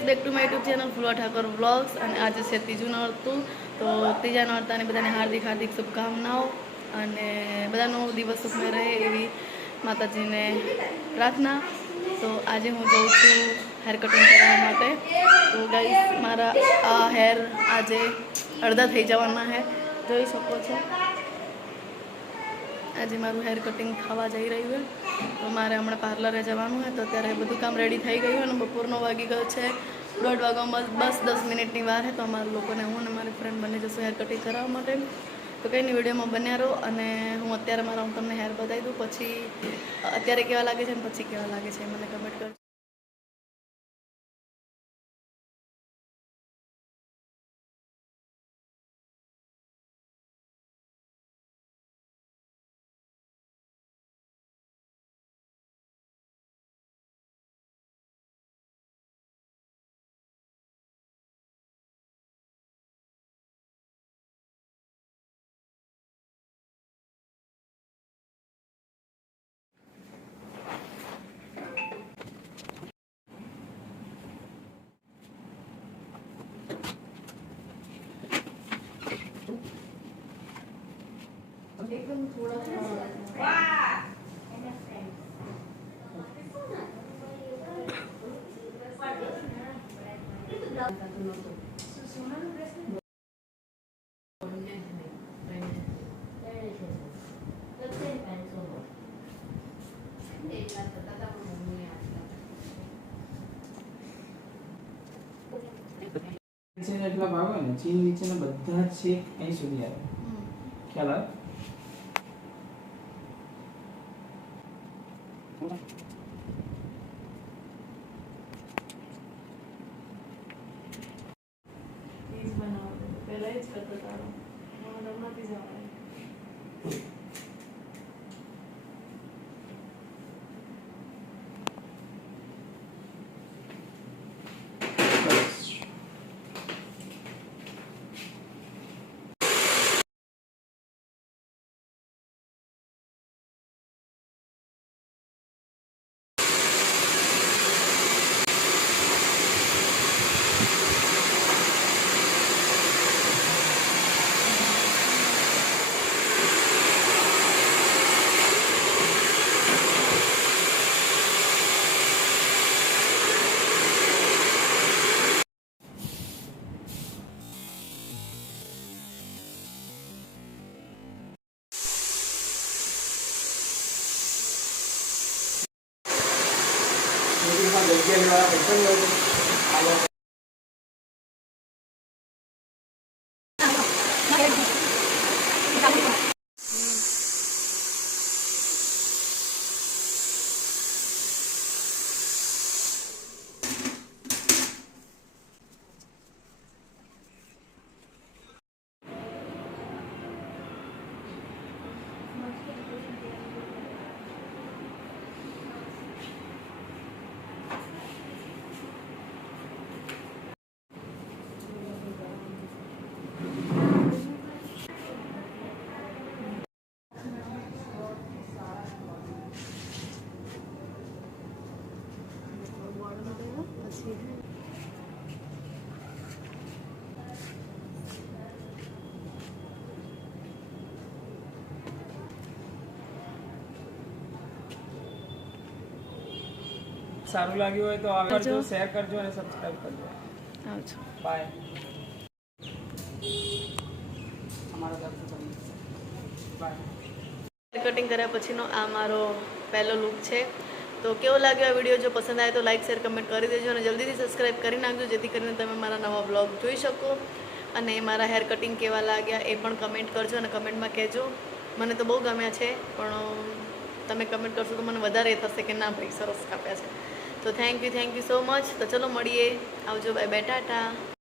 Back to my YouTube channel Fulwa Thakor vlogs અને આજે છે ત્રીજું નોરતું તો ત્રીજા નોરતાની બધાને હાર્દિક હાર્દિક શુભકામનાઓ અને બધાનો દિવસ સુખમય રહે એવી માતાજીને પ્રાર્થના। તો આજે હું જઉં છું હેર કટિંગ કરવા માટે। તો ગાઈસ મારા આ હેર આજે અડધા થઈ જવાના છે, જોઈ શકો છો। આજે મારું હેર કટિંગ થવા જઈ રહ્યું છે તો મારે હમણાં પાર્લરે જવાનું છે। તો અત્યારે બધું કામ રેડી થઈ ગયું અને બપોરનો વાગી ગયો છે 1:30 વાગ્યામાં, બસ 10 મિનિટની વાર છે। તો અમારા લોકોને હું અને મારી ફ્રેન્ડ બંને જશું હેર કટિંગ કરાવવા માટે। તો કંઈની વિડીયોમાં બન્યા રહો અને હું અત્યારે હું તમને હેર બતાવી દઉં, પછી અત્યારે કેવા લાગે છે અને પછી કેવા લાગે છે મને કમેન્ટ કરજો। एकदम थोड़ा એટલા ભાગ હોય ને ચીન નીચેના બધા છેક અહીં સુધી આવે, ખ્યાલ આવે? પહેલા જ કરતો તારો નથી જવાનું। સારું લાગ્યું હોય તો આ કરજો, શેર કરજો અને સબસ્ક્રાઇબ કરજો। આવજો, બાય। અમારા તરફથી બાય। હેર કટિંગ કર્યા પછીનો આ મારો પહેલો લુક છે। તો કેવો લાગ્યો આ વિડીયો? જો પસંદ આવે તો લાઈક, શેર, કમેન્ટ કરી દેજો અને જલ્દીથી સબસ્ક્રાઈબ કરી નાખજો, જેથી કરીને તમે મારા નવા બ્લોગ જોઈ શકો અને મારા હેર કટિંગ કેવા લાગ્યા એ પણ કમેન્ટ કરજો અને કમેન્ટમાં કહેજો। મને તો બહુ ગમ્યા છે, પણ તમે કમેન્ટ કરશો તો મને વધારે એ થશે કે ના ભાઈ સરસ કાપ્યા છે। તો થેન્ક યુ સો મચ। તો ચલો મળીએ, આવજો, બાય બાય, ટાટા।